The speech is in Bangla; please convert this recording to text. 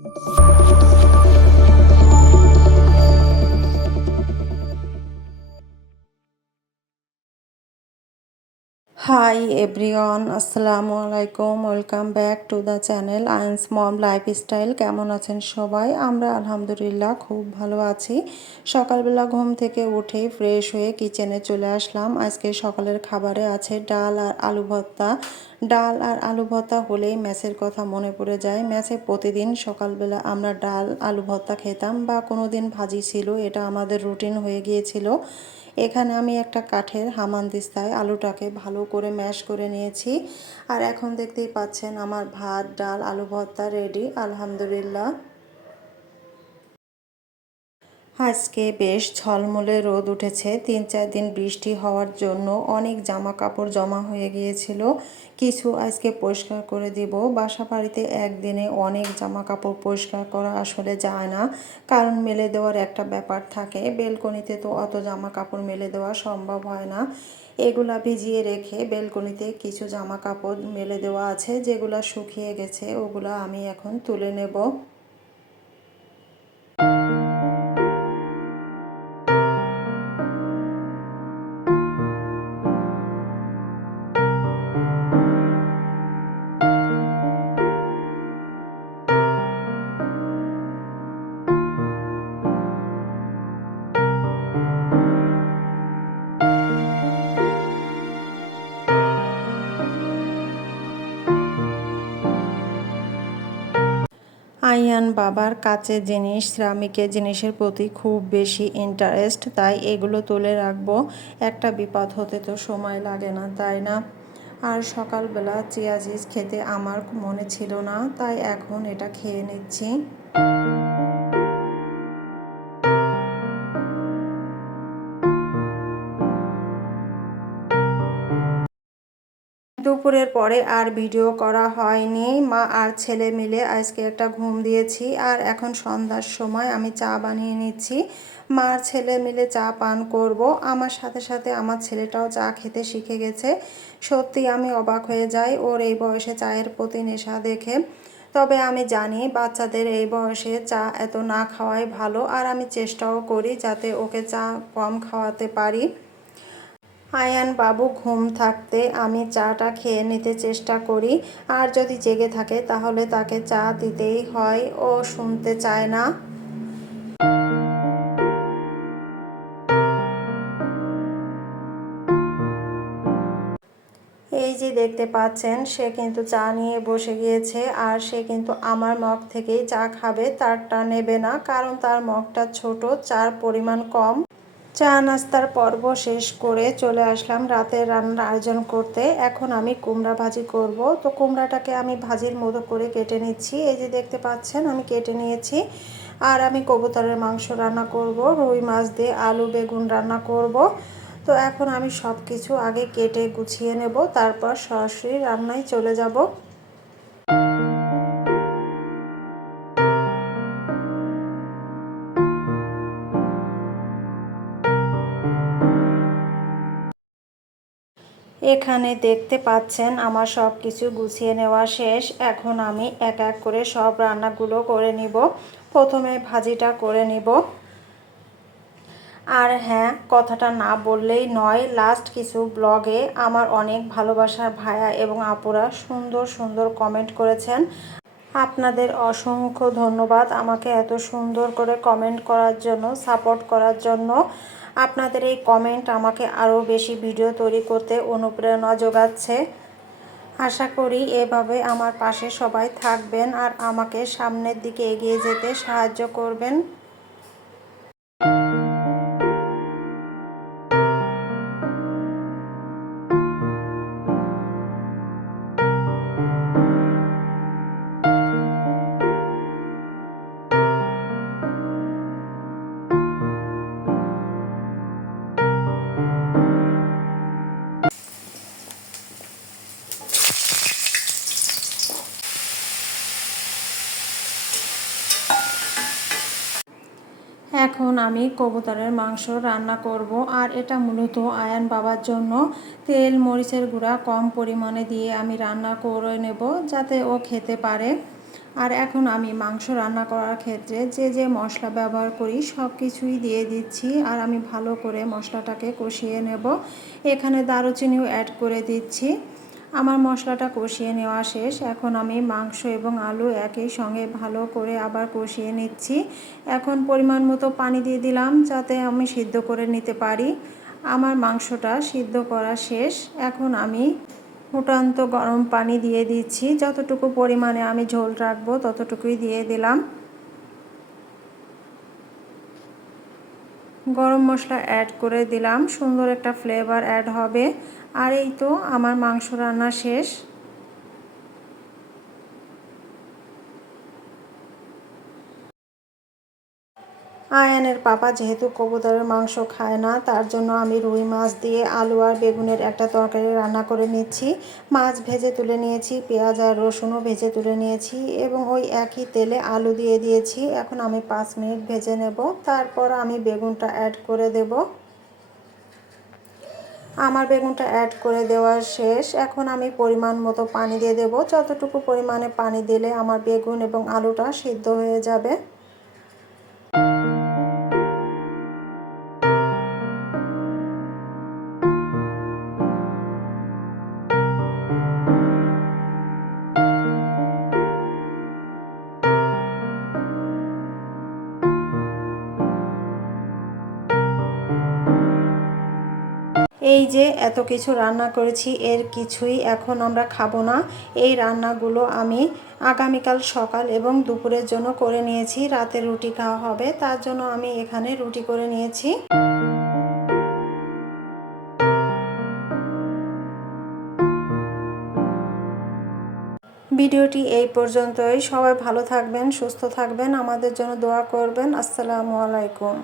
Hi everyone, আসসালামু আলাইকুম। Welcome back to the channel Ain's mom lifestyle. কেমন আছেন সবাই? আমরা আলহামদুলিল্লাহ খুব ভালো আছি। সকালবেলা ঘুম থেকে উঠেই ফ্রেশ হয়ে কিচেনে চলে আসলাম। আজকে সকালের খাবারে আছে ডাল আর আলু ভর্তা। ডাল আর আলু ভর্তা হলেই ম্যাচের কথা মনে পড়ে যায়। ম্যাচে প্রতিদিন সকালবেলা আমরা ডাল আলু ভর্তা খেতাম বা কোনো দিন ভাজি ছিল, এটা আমাদের রুটিন হয়ে গিয়েছিল। এখানে আমি একটা কাঠের হামানদিস্তায় আলুটাকে ভালো করে ম্যাশ করে নিয়েছি। আর এখন দেখতেই পাচ্ছেন আমার ভাত, ডাল, আলু ভর্তা রেডি আলহামদুলিল্লাহ। আজকে বেশ ঝলমলে রোদ উঠেছে। ৩-৪ দিন বৃষ্টি হওয়ার জন্য অনেক জামা কাপড় জমা হয়ে গিয়েছিল, কিছু আজকে পরিষ্কার করে দিব। বাসা বাড়িতে একদিনে অনেক জামা কাপড় পরিষ্কার করা আসলে যায় না, কারণ মেলে দেওয়ার একটা ব্যাপার থাকে। বেলকনিতে তো অত জামা কাপড় মেলে দেওয়া সম্ভব হয় না। এগুলা ভিজিয়ে রেখে বেলকনিতে কিছু জামা কাপড় মেলে দেওয়া আছে, যেগুলা শুকিয়ে গেছে ওগুলা আমি এখন তুলে নেব। আয়ান বাবার কাচের জিনিস, সিরামিকের জিনিসের প্রতি খুব বেশি ইন্টারেস্ট, তাই এগুলো তুলে রাখবো। একটা বিপদ হতে তো সময় লাগে না, তাই না? আর সকালবেলা চিয়া সিড খেতে আমার মনে ছিল না, তাই এখন এটা খেয়ে নিচ্ছি। দুপুরের পরে আর ভিডিও করা হয়নি। মা আর ছেলে মিলে আজকে একটা ঘুম দিয়েছি, আর এখন সন্ধ্যার সময় আমি চা বানিয়ে নিচ্ছি। মা আর ছেলে মিলে চা পান করব। আমার সাথে সাথে আমার ছেলেটাও চা খেতে শিখে গেছে। সত্যি আমি অবাক হয়ে যাই ওর এই বয়সে চায়ের প্রতি নেশা দেখে। তবে আমি জানি বাচ্চাদের এই বয়সে চা এত না খাওয়াই ভালো, আর আমি চেষ্টাও করি যাতে ওকে চা কম খাওয়াতে পারি। আয়ান বাবু ঘুম থাকতে আমি চাটা খেয়ে নিতে চেষ্টা করি, আর যদি জেগে থাকে তাহলে তাকে চা দিতেই হয়, ও শুনতে চায় না। এই যে দেখতে পাচ্ছেন, সে কিন্তু চা নিয়ে বসে গিয়েছে, আর সে কিন্তু আমার মগ থেকেই চা খাবে, তারটা নেবে না, কারণ তার মগটা ছোট, চার পরিমাণ কম। চা নাস্তার পর্ব শেষ করে চলে আসলাম রাতের রান্নার আয়োজন করতে। এখন আমি কুমড়া ভাজি করব। তো কুমড়াটাকে আমি ভাজির মতো করে কেটে নিচ্ছি। এই যে দেখতে পাচ্ছেন আমি কেটে নিয়েছি। আর আমি কবুতরের মাংস রান্না করব, রুই মাছ দিয়ে আলু বেগুন রান্না করব। তো এখন আমি সব কিছু আগে কেটে গুছিয়ে নেব, তারপর সরাসরি রান্নায় চলে যাব। এখানে দেখতে পাচ্ছেন আমার সব কিছু গুছিয়ে নেওয়া শেষ। এখন আমি এক এক করে সব রান্নাগুলো করে নিব। প্রথমে ভাজিটা করে নিব। আর হ্যাঁ, কথাটা না বললেই নয়, লাস্ট কিছু ব্লগে আমার অনেক ভালোবাসার ভাইয়া এবং আপুরা সুন্দর সুন্দর কমেন্ট করেছেন। আপনাদের অসংখ্য ধন্যবাদ আমাকে এত সুন্দর করে কমেন্ট করার জন্য, সাপোর্ট করার জন্য। আপনাদের এই কমেন্ট আমাকে আরও বেশি ভিডিও তৈরি করতে অনুপ্রেরণা যোগাচ্ছে। আশা করি এভাবে আমার পাশে সবাই থাকবেন আর আমাকে সামনের দিকে এগিয়ে যেতে সাহায্য করবেন। এখন আমি কবুতরের মাংস রান্না করব, আর এটা মূলত আয়ান বাবার জন্য। তেল মরিচের গুঁড়া কম পরিমাণে দিয়ে আমি রান্না করে নেব, যাতে ও খেতে পারে। আর এখন আমি মাংস রান্না করার ক্ষেত্রে যে যে মশলা ব্যবহার করি সব কিছুই দিয়ে দিচ্ছি। আর আমি ভালো করে মশলাটাকে কষিয়ে নেব। এখানে দারুচিনিও অ্যাড করে দিচ্ছি। আমার মশলাটা কষিয়ে নেওয়া শেষ। এখন আমি মাংস এবং আলু একই সঙ্গে ভালো করে আবার কষিয়ে নিচ্ছি। এখন পরিমাণ মতো পানি দিয়ে দিলাম যাতে আমি সিদ্ধ করে নিতে পারি। আমার মাংসটা সিদ্ধ করা শেষ। এখন আমি ফুটন্ত গরম পানি দিয়ে দিচ্ছি। যতটুকু পরিমাণে আমি ঝোল রাখবো ততটুকুই দিয়ে দিলাম। গরম মশলা অ্যাড করে দিলাম, সুন্দর একটা ফ্লেভার অ্যাড হবে। আর এই তো আমার মাংস রান্না শেষ। আয়ানের পাপা যেহেতু কবুতরের মাংস খায় না, তার জন্য আমি রুই মাছ দিয়ে আলু আর বেগুনের একটা তরকারি রান্না করে নিচ্ছি। মাছ ভেজে তুলে নিয়েছি, পেঁয়াজ আর রসুনও ভেজে তুলে নিয়েছি এবং ওই একই তেলে আলু দিয়ে দিয়েছি। এখন আমি 5 মিনিট ভেজে নেব, তারপর আমি বেগুনটা অ্যাড করে দেব। আমার বেগুনটা অ্যাড করে দেওয়া শেষ। এখন আমি পরিমাণ মতো পানি দিয়ে দেব। যতটুকু পরিমাণে পানি দিলে আমার বেগুন এবং আলুটা সিদ্ধ হয়ে যাবে। এই যে এত কিছু রান্না করেছি, এর কিছুই এখন আমরা খাবো না। এই রান্নাগুলো আমি আগামীকাল সকাল এবং দুপুরের জন্য করে নিয়েছি। রাতে রুটি খাওয়া হবে, তার জন্য আমি এখানে রুটি করে নিয়েছি। ভিডিওটি এই পর্যন্তই। সবাই ভালো থাকবেন, সুস্থ থাকবেন, আমাদের জন্য দোয়া করবেন। আসসালামু আলাইকুম।